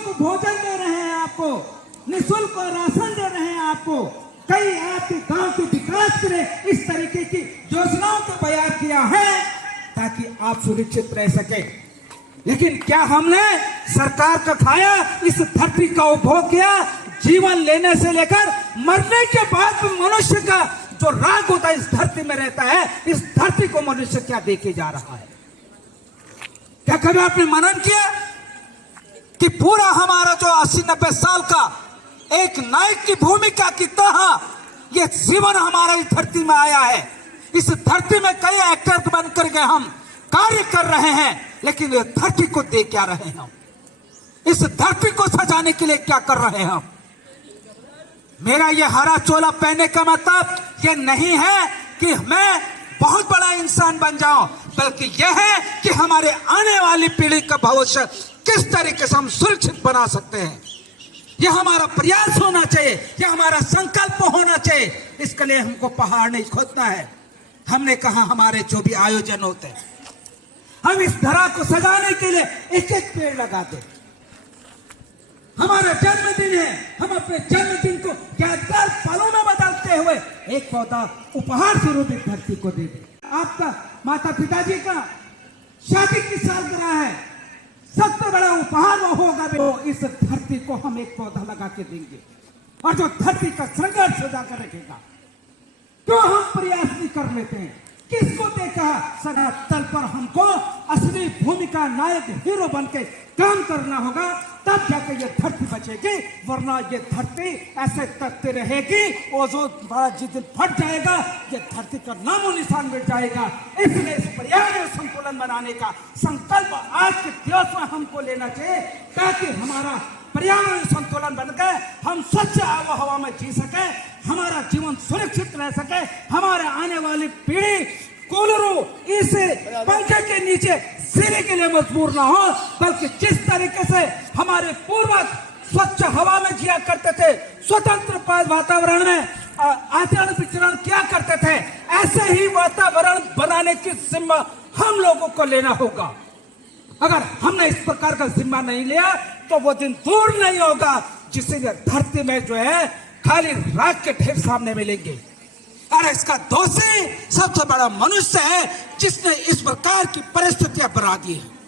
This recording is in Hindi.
निःशुल्क भोजन दे रहे हैं आपको, निःशुल्क राशन दे रहे हैं आपको, कई आपके गांव के विकास के लिए इस तरीके की योजनाओं को तैयार किया है ताकि आप सुरक्षित रह सके। लेकिन क्या हमने सरकार का खाया, इस धरती का उपभोग किया? जीवन लेने से लेकर मरने के बाद भी मनुष्य का जो राग होता है इस धरती में रहता है, इस धरती को मनुष्य क्या देके जा रहा है? क्या कभी आपने मनन किया कि पूरा हमारा जो 80-90 साल का एक नायक की भूमिका की तरह ये जीवन हमारा इस धरती में आया है। इस धरती में कई एक्टर बनकर के हम कार्य कर रहे हैं, लेकिन ये धरती को दे क्या रहे हैं हम? इस धरती को सजाने के लिए क्या कर रहे हैं हम? मेरा ये हरा चोला पहनने का मतलब ये नहीं है कि मैं बहुत बड़ा इंसान बन जाऊं, बल्कि यह है कि हमारे आने वाली पीढ़ी का भविष्य किस तरीके से हम सुरक्षित बना सकते हैं। यह हमारा प्रयास होना चाहिए, यह हमारा संकल्प होना चाहिए। इसके लिए हमको पहाड़ नहीं खोदना है। हमने कहा हमारे जो भी आयोजन होते हैं, हम इस धरा को सजाने के लिए एक एक पेड़ लगाते। हमारा जन्मदिन है, हम अपने जन्मदिन को यादगार पलों में बदलते हुए एक पौधा उपहार स्वरूप इस धरती को दे दे। आपका माता पिताजी का शादी की सालगिरह है, सबसे बड़ा उपहार वो होगा, वो इस धरती को हम एक पौधा लगा के देंगे और जो धरती का संघर्ष सजा कर रखेगा। क्यों हम प्रयास नहीं कर लेते हैं? किसको देखा सदा तल पर हमको असली भूमिका नायक हीरो बन के काम करना होगा, तब जाके ये धरती बचेगी। वरना ये धरती ऐसे तकती रहेगी, वो जो बड़ा जिस दिन फट जाएगा ये धरती का नामो निशान मिट जाएगा। इसलिए इस पर्यावरण संतुलन बनाने का संकल्प आज के दिवस में हमको लेना चाहिए, ताकि हमारा पर्यावरण संतुलन बनकर हम स्वच्छ आबोहवा में जी सके, हमारा जीवन सुरक्षित रह सके, हमारे आने वाली पीढ़ी कूलरों इस पंखे के नीचे सीने के लिए मजबूर ना हो, बल्कि जिस तरीके से हमारे पूर्वज स्वच्छ हवा में जिया करते थे, स्वतंत्र वातावरण में आचरण विचरण किया करते थे, ऐसे ही वातावरण बनाने की जिम्मा हम लोगों को लेना होगा। अगर हमने इस प्रकार का जिम्मा नहीं लिया तो वो दिन दूर नहीं होगा जिसे धरती में जो है खाली राख के ढेर सामने मिलेंगे। और इसका दोषी सबसे बड़ा मनुष्य है जिसने इस प्रकार की परिस्थितियां बना दी है।